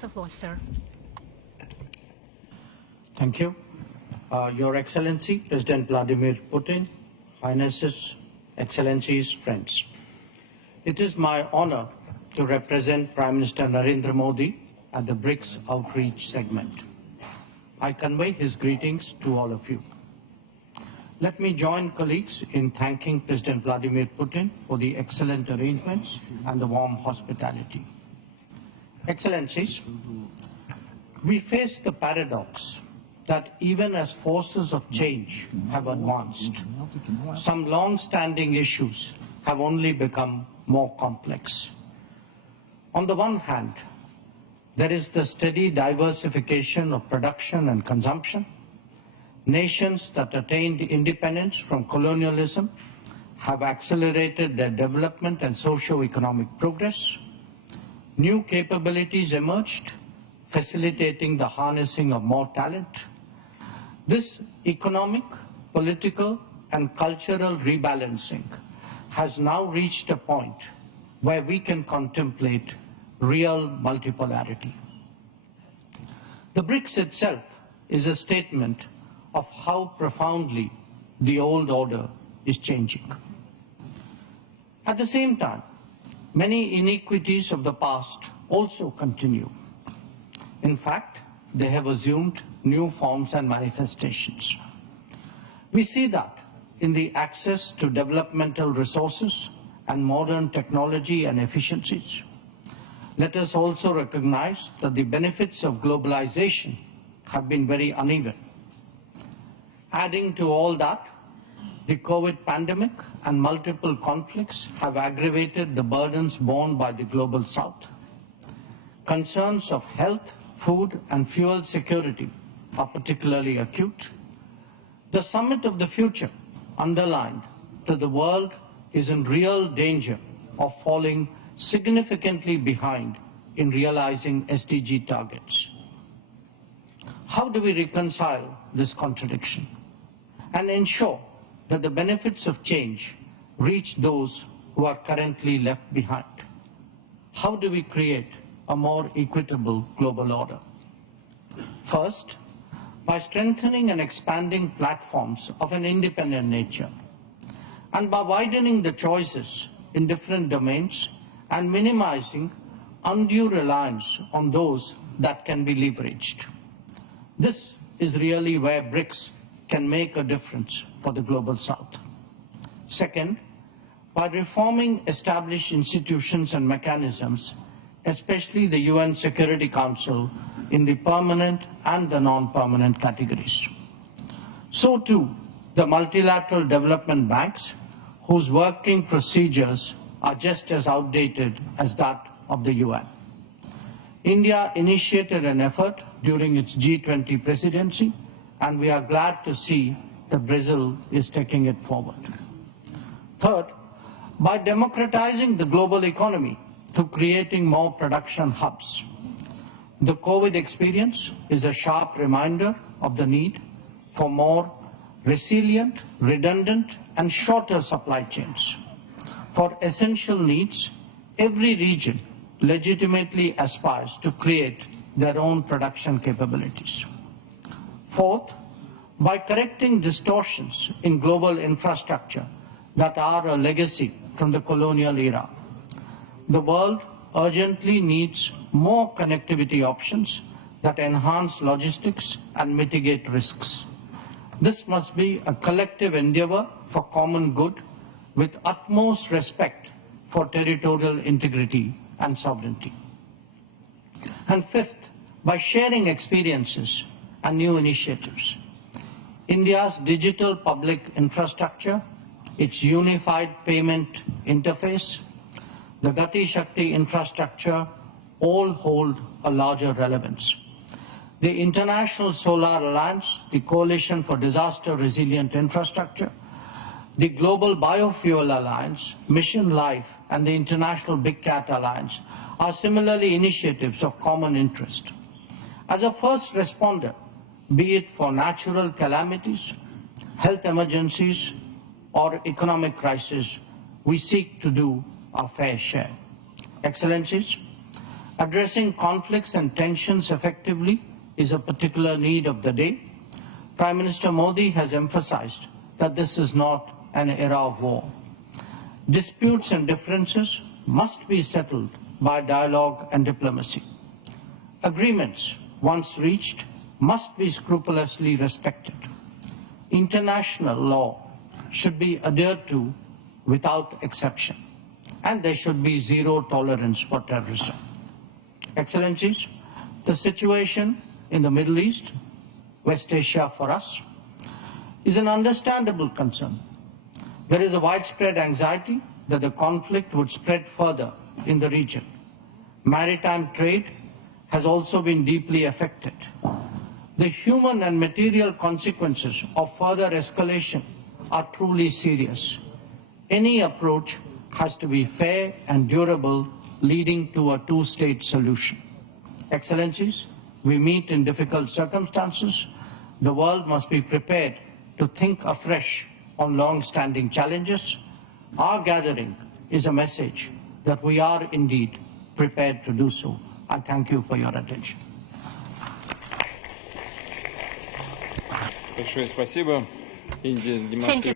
The floor, sir. Thank you. Your Excellency, President Vladimir Putin, Highnesses, Excellencies, friends. It is my honor to represent Prime Minister Narendra Modi at the BRICS outreach segment. I convey his greetings to all of you. Let me join colleagues in thanking President Vladimir Putin for the excellent arrangements and the warm hospitality. Excellencies, we face the paradox that even as forces of change have advanced, some long-standing issues have only become more complex. On the one hand, there is the steady diversification of production and consumption. Nations that attained independence from colonialism have accelerated their development and socio-economic progress. New capabilities emerged, facilitating the harnessing of more talent. This economic, political, and cultural rebalancing has now reached a point where we can contemplate real multipolarity. The BRICS itself is a statement of how profoundly the old order is changing. At the same time, many inequities of the past also continue. In fact, they have assumed new forms and manifestations. We see that in the access to developmental resources and modern technology and efficiencies. Let us also recognize that the benefits of globalization have been very uneven. Adding to all that, the COVID pandemic and multiple conflicts have aggravated the burdens borne by the global South. Concerns of health, food, and fuel security are particularly acute. The Summit of the Future underlined that the world is in real danger of falling significantly behind in realizing SDG targets. How do we reconcile this contradiction and ensure that the benefits of change reach those who are currently left behind? How do we create a more equitable global order? First, by strengthening and expanding platforms of an independent nature, and by widening the choices in different domains and minimizing undue reliance on those that can be leveraged. This is really where BRICS can make a difference for the global South. Second, by reforming established institutions and mechanisms, especially the UN Security Council in the permanent and the non-permanent categories. So too, the multilateral development banks, whose working procedures are just as outdated as that of the UN. India initiated an effort during its G20 presidency, and we are glad to see that Brazil is taking it forward. Third, by democratizing the global economy through creating more production hubs. The COVID experience is a sharp reminder of the need for more resilient, redundant, and shorter supply chains. For essential needs, every region legitimately aspires to create their own production capabilities. Fourth, by correcting distortions in global infrastructure that are a legacy from the colonial era. The world urgently needs more connectivity options that enhance logistics and mitigate risks. This must be a collective endeavor for common good with utmost respect for territorial integrity and sovereignty. And fifth, by sharing experiences and new initiatives. India's digital public infrastructure, its unified payment interface, the Gati Shakti infrastructure all hold a larger relevance. The International Solar Alliance, the Coalition for Disaster Resilient Infrastructure, the Global Biofuel Alliance, Mission Life, and the International Big Cat Alliance are similarly initiatives of common interest. As a first responder, be it for natural calamities, health emergencies, or economic crisis, we seek to do our fair share. Excellencies, Addressing conflicts and tensions effectively is a particular need of the day. Prime Minister Modi has emphasized that this is not an era of war. Disputes and differences must be settled by dialogue and diplomacy. Agreements, once reached, must be scrupulously respected. International law should be adhered to without exception, and there should be zero tolerance for terrorism. Excellencies, the situation in the Middle East, West Asia for us, is an understandable concern. There is a widespread anxiety that the conflict would spread further in the region. Maritime trade has also been deeply affected. The human and material consequences of further escalation are truly serious. Any approach has to be fair and durable, leading to a two-state solution. Excellencies, we meet in difficult circumstances. The world must be prepared to think afresh on long-standing challenges. Our gathering is a message that we are indeed prepared to do so. I thank you for your attention. Большое спасибо. Индия демонстрирует.